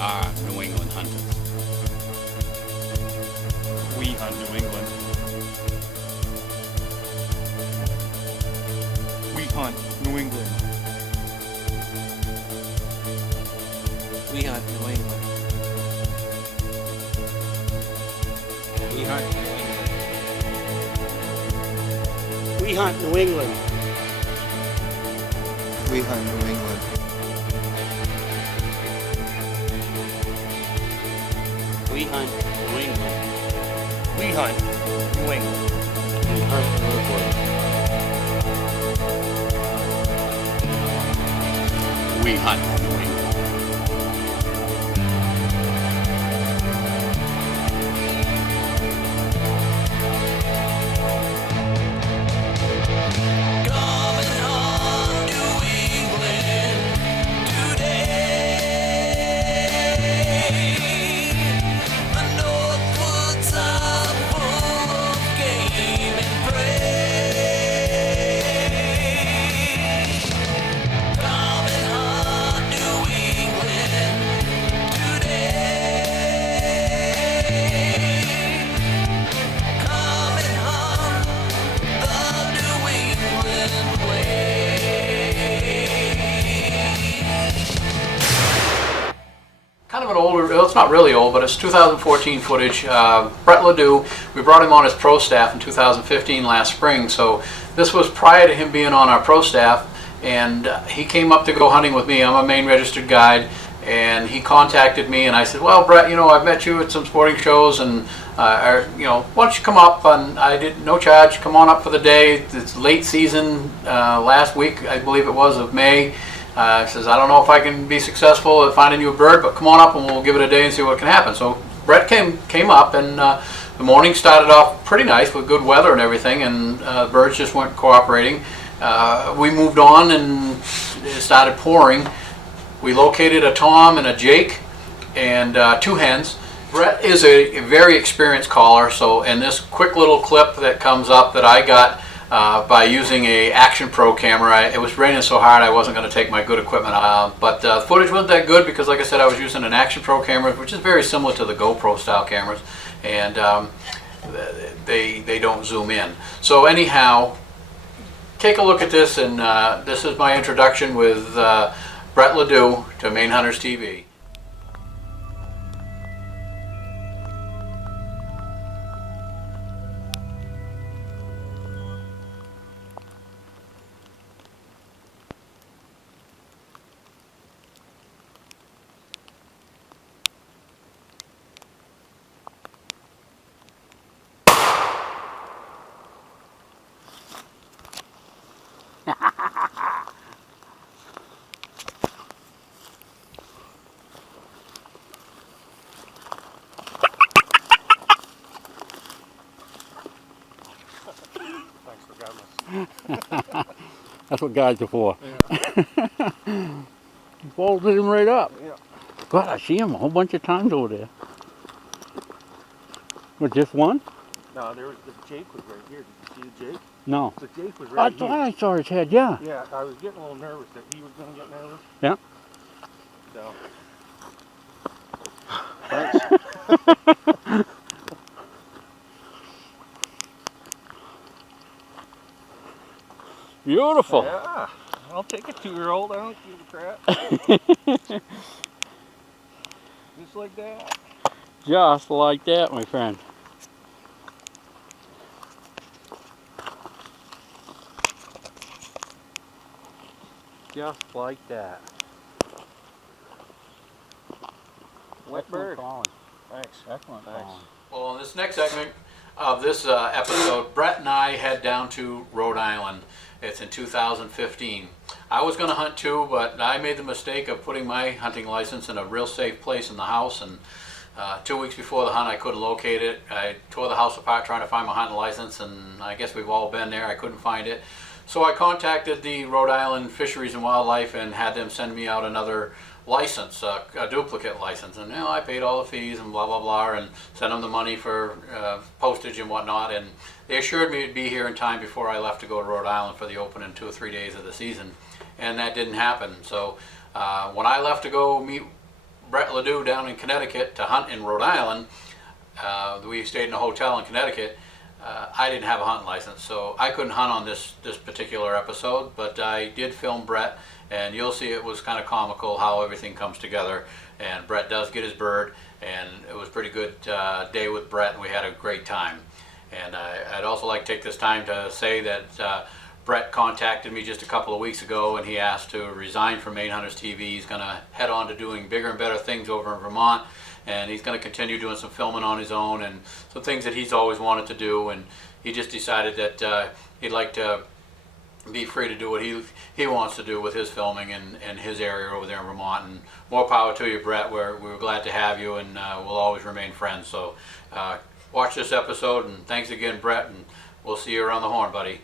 are New England hunters. We hunt New England. We hunt New England. We hunt New England. We hunt New England. We hunt New England. We hunt New England. We hunt New England. We hunt New England. We hunt New England. We hunt New England. Kind of an older, well, it's not really old, but it's 2014 footage. Brett Ladeau, we brought him on as pro staff in 2015 last spring, so this was prior to him being on our pro staff, and he came up to go hunting with me. I'm a Maine registered guide, and he contacted me, and I said, well, Brett, you know, I've met you at some sporting shows, and you know, why don't you come up? And I did no charge, come on up for the day. It's late season, last week, I believe it was, of May. Says, I don't know if I can be successful at finding you a bird, but come on up and we'll give it a day and see what can happen. So Brett came up, and the morning started off pretty nice with good weather and everything, and birds just weren't cooperating. We moved on and it started pouring. We located a tom and a jake and 2 hens. Brett is a very experienced caller, so in this quick little clip that comes up that I got by using a Action Pro camera. It was raining so hard I wasn't going to take my good equipment but the footage wasn't that good because, like I said, I was using an Action Pro camera, which is very similar to the GoPro style cameras, and they don't zoom in. So anyhow, take a look at this, and this is my introduction with Brett Ladeau to Maine Hunters TV. That's what guides are for. Yeah. Folded him right up. Yeah. God, I see him a whole bunch of times over there. With just one? No, the jake was right here. Did you see the jake? No. The jake was I right thought here. I saw his head, yeah. Yeah, I was getting a little nervous that he was going to get nervous. Yeah. So. Thanks. Beautiful. Yeah, I'll take a 2-year-old. I don't give a crap. Just like that. Just like that, my friend. Just like that. Wet bird. Calling. Thanks. Excellent. Thanks. Calling. Well, in this next segment of this episode, Brett and I head down to Rhode Island. It's in 2015. I was going to hunt too, but I made the mistake of putting my hunting license in a real safe place in the house, and 2 weeks before the hunt I couldn't locate it. I tore the house apart trying to find my hunting license, and I guess we've all been there. I couldn't find it. So I contacted the Rhode Island Fisheries and Wildlife and had them send me out another license, a duplicate license, and you know, I paid all the fees and blah blah blah, and sent them the money for postage and whatnot, and they assured me it'd be here in time before I left to go to Rhode Island for the opening 2 or 3 days of the season, and that didn't happen. So when I left to go meet Brett Ladeau down in Connecticut to hunt in Rhode Island. We stayed in a hotel in Connecticut. I didn't have a hunting license, so I couldn't hunt on this particular episode, but I did film Brett, and you'll see it was kind of comical how everything comes together. And Brett does get his bird, and it was a pretty good day with Brett, and we had a great time. And I'd also like to take this time to say that Brett contacted me just a couple of weeks ago, and he asked to resign from Maine Hunters TV. He's going to head on to doing bigger and better things over in Vermont, and he's going to continue doing some filming on his own and some things that he's always wanted to do. And he just decided that he'd like to be free to do what he wants to do with his filming in his area over there in Vermont. And more power to you, Brett. We're glad to have you, and we'll always remain friends. So watch this episode, and thanks again, Brett, and we'll see you around the horn, buddy.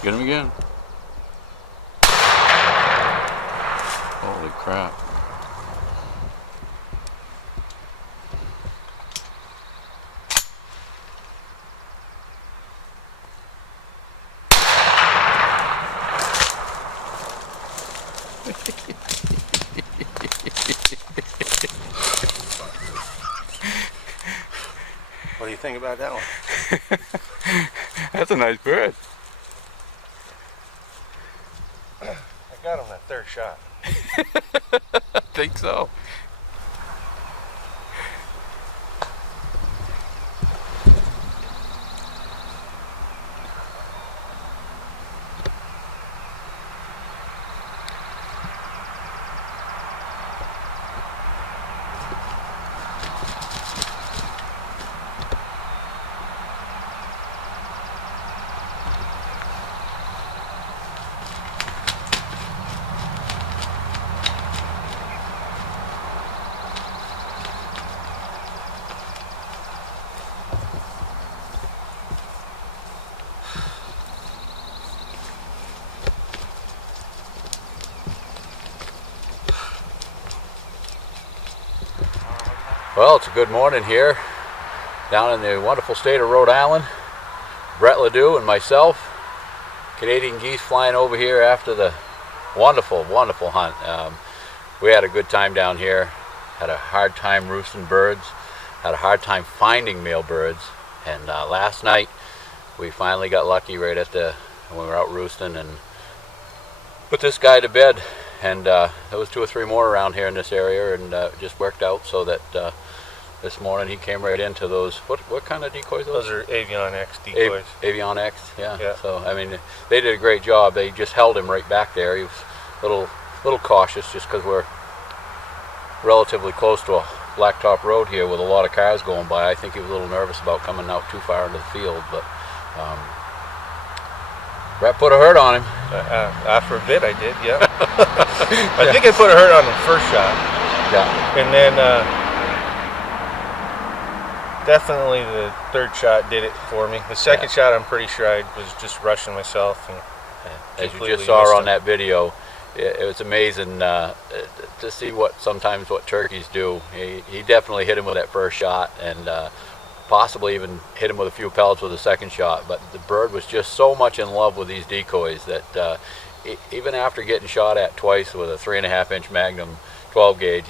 Get him again. Holy crap. What do you think about that one? That's a nice bird. I got him that third shot. I think so. Well, it's a good morning here down in the wonderful state of Rhode Island. Brett Ladeau and myself, Canadian geese flying over here after the wonderful, wonderful hunt. We had a good time down here, had a hard time roosting birds, had a hard time finding male birds, and last night we finally got lucky right at when we were out roosting and put this guy to bed. And there was 2 or 3 more around here in this area, and it just worked out so that this morning he came right into those. What kind of decoys are those? Those are Avion X decoys. Avion X, yeah. Yeah. So I mean, they did a great job. They just held him right back there. He was a little cautious just because we're relatively close to a blacktop road here with a lot of cars going by. I think he was a little nervous about coming out too far into the field, but Brett put a hurt on him. After a bit, I did, yeah. I think I put a hurt on the first shot. Yeah. And then definitely the third shot did it for me. The second shot, I'm pretty sure I was just rushing myself. And as you just saw on that video, it was amazing to see sometimes what turkeys do. He definitely hit him with that first shot, and possibly even hit him with a few pellets with the second shot, but the bird was just so much in love with these decoys that even after getting shot at twice with a 3.5-inch Magnum 12 gauge,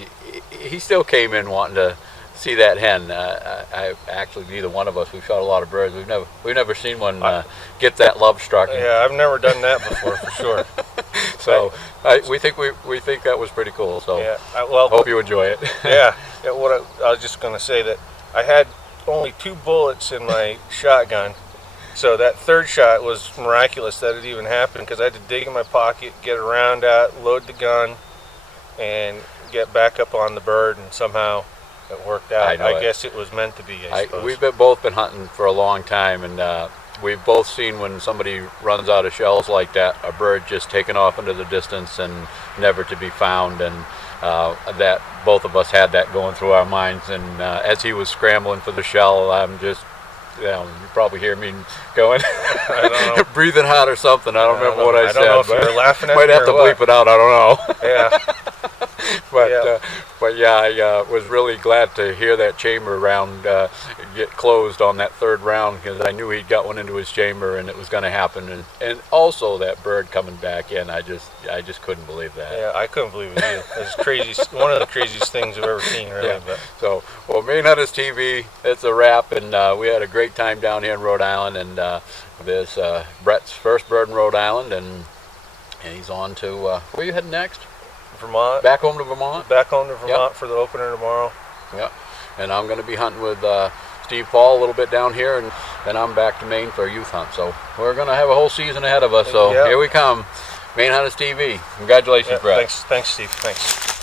he still came in wanting to see that hen. I actually, neither one of us, we've shot a lot of birds. We've never seen one get that love struck. Yeah, I've never done that before, for sure. So we think that was pretty cool. So yeah, well, hope you enjoy it. Yeah. What I was just going to say that I had only 2 bullets in my shotgun, so that third shot was miraculous that it even happened, because I had to dig in my pocket, get a round out, load the gun, and get back up on the bird, and somehow it worked out. I guess it was meant to be, I suppose. We've both been hunting for a long time, and we've both seen when somebody runs out of shells like that, a bird just taken off into the distance and never to be found, and that both of us had that going through our minds. And as he was scrambling for the shell, I'm just, you probably hear me going, I don't know. breathing hard or something. I don't remember what I said. I don't know if you were laughing at might me have to or bleep it out. I don't know. Yeah. But yeah, I was really glad to hear that chamber round get closed on that third round, because I knew he'd got one into his chamber and it was going to happen, and also that bird coming back in. I just couldn't believe that. Yeah, I couldn't believe it either. It's crazy. One of the craziest things I've ever seen, really. Yeah. But. So, well, Maine Hunters TV, it's a wrap, and we had a great time down here in Rhode Island, and this Brett's first bird in Rhode Island, and he's on to where are you heading next? Vermont. Back home to Vermont? Back home to Vermont for the opener tomorrow. Yeah, and I'm going to be hunting with Steve Paul a little bit down here, and then I'm back to Maine for a youth hunt. So we're going to have a whole season ahead of us. So here we come, Maine Hunters TV. Congratulations, Brett. Thanks, Steve. Thanks.